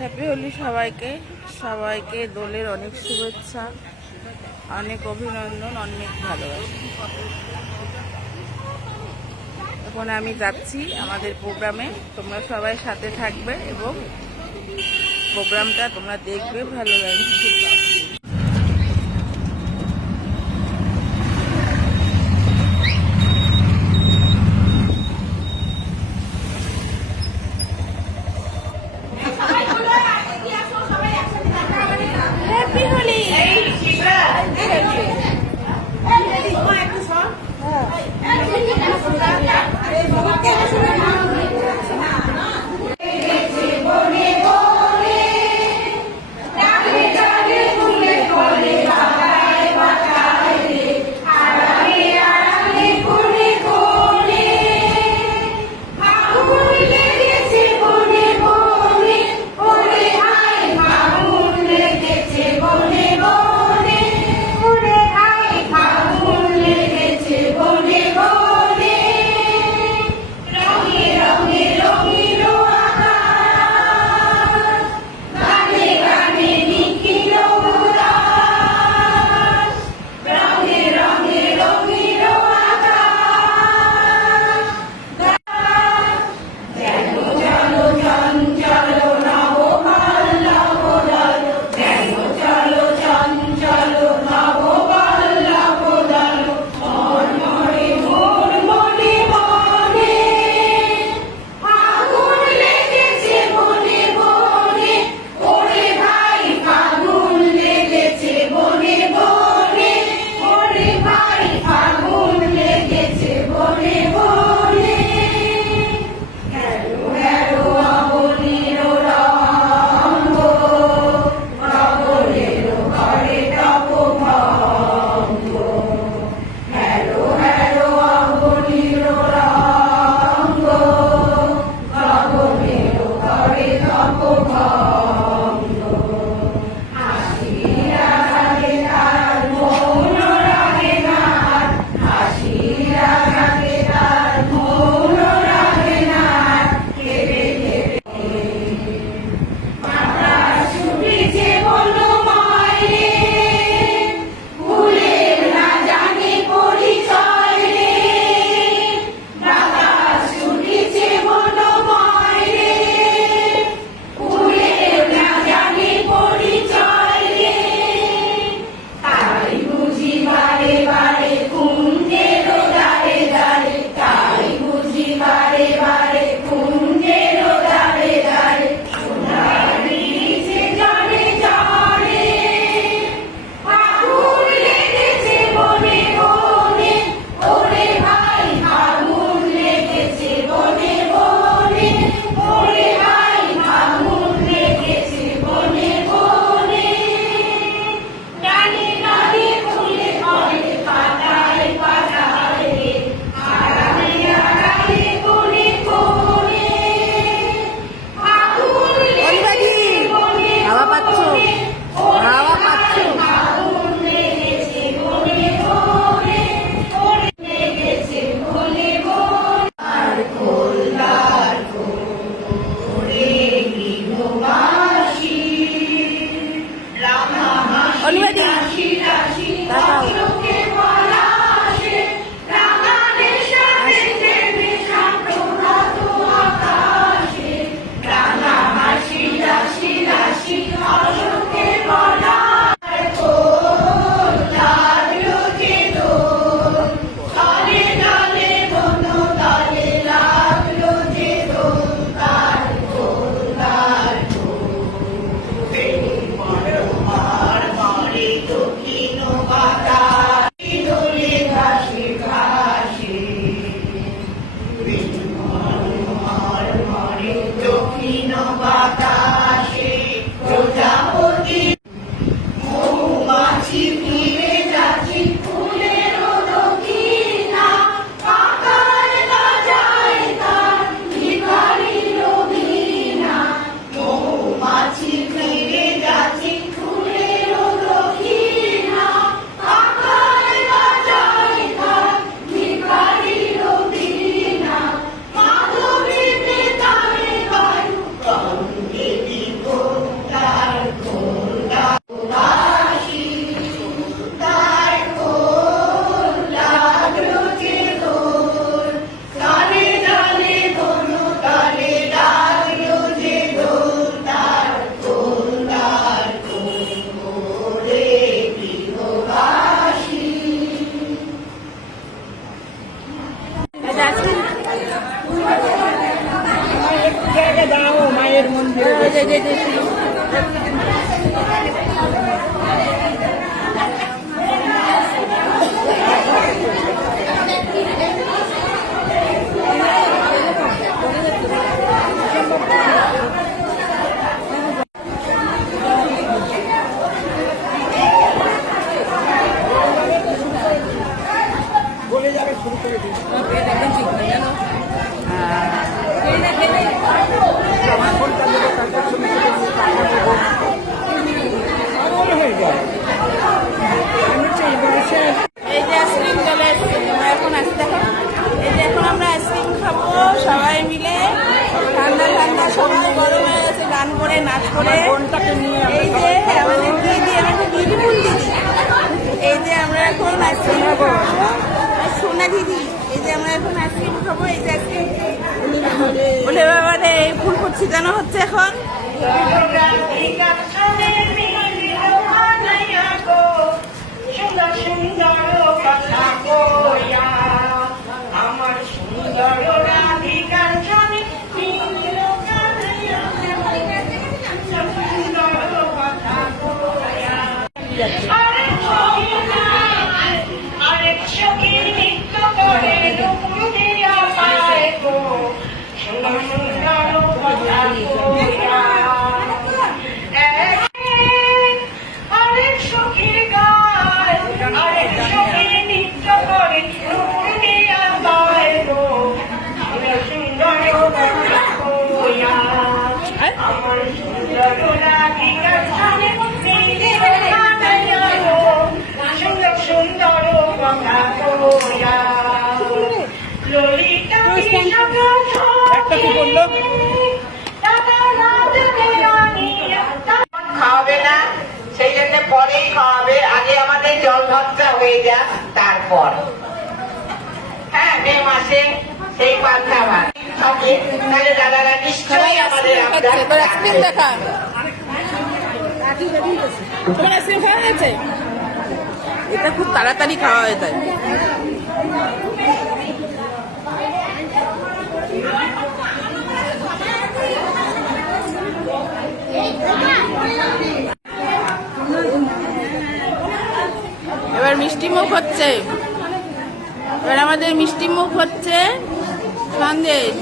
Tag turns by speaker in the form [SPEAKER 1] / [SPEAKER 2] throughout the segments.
[SPEAKER 1] Happy Holi সবাইকে। সবাইকে দোলের অনেক শুভেচ্ছা, অনেক অভিনন্দন, অনেক ভালোবাসা। এখন আমি যাচ্ছি আমাদের প্রোগ্রামে। তোমরা সবাই সাথে থাকবে এবং প্রোগ্রামটা তোমরা দেখবে, ভালো লাগবে।
[SPEAKER 2] হয়ে যায় আমি হচ্ছে এই
[SPEAKER 1] যে আইসক্রিম চলে এখন আসতে এই যে এখন আমরা আইসক্রিম খাব, সবাই মিলে। ঠান্ডা ঠান্ডা সবাই গরম গান করে, নাচ করে। এই যে আমাদের দিদি দিদি এই যে আমরা এখন আইসক্রিম খাব। সোনা দিদি। যে আমরা এখন আইসক্রিম খাব, এই যে আইসক্রিম বলে বাবা ফুল করছি ছিটানো হচ্ছে এখন।
[SPEAKER 3] হয়ে যাক তারপর। হ্যাঁ মে মাসে সেই পান্থা ভাত হবে তাহলে দাদারা নিশ্চয়ই আমাদের
[SPEAKER 1] এটা খুব তাড়াতাড়ি খাওয়া হয়ে যায়। এবার মিষ্টি মুখ হচ্ছে। এবার আমাদের মিষ্টি মুখ হচ্ছে সন্দেশ।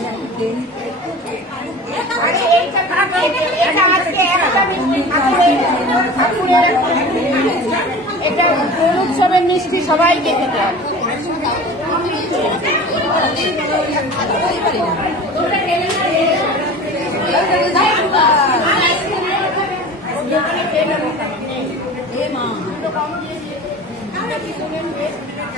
[SPEAKER 4] মিষ্টি? সবাইকে খেতে হবে।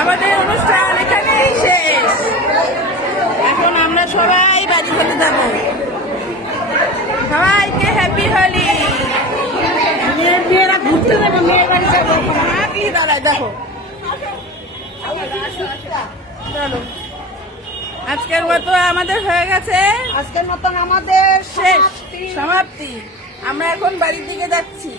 [SPEAKER 1] আমাদের অনুষ্ঠান এখানেই শেষ। এখন আমরা সবাই বাড়ি চলে যাব। সবাইকে হ্যাপি হোলি
[SPEAKER 4] মেয়ের ঘুরতে যাবে মেয়ের বাড়ি যাবে।
[SPEAKER 1] কি দাঁড়ায় দেখো। চলো। আজকের মতো আমাদের হয়ে গেছে।
[SPEAKER 4] আজকের মতন আমাদের
[SPEAKER 1] শেষ। সমাপ্তি। আমরা এখন বাড়ির দিকে যাচ্ছি।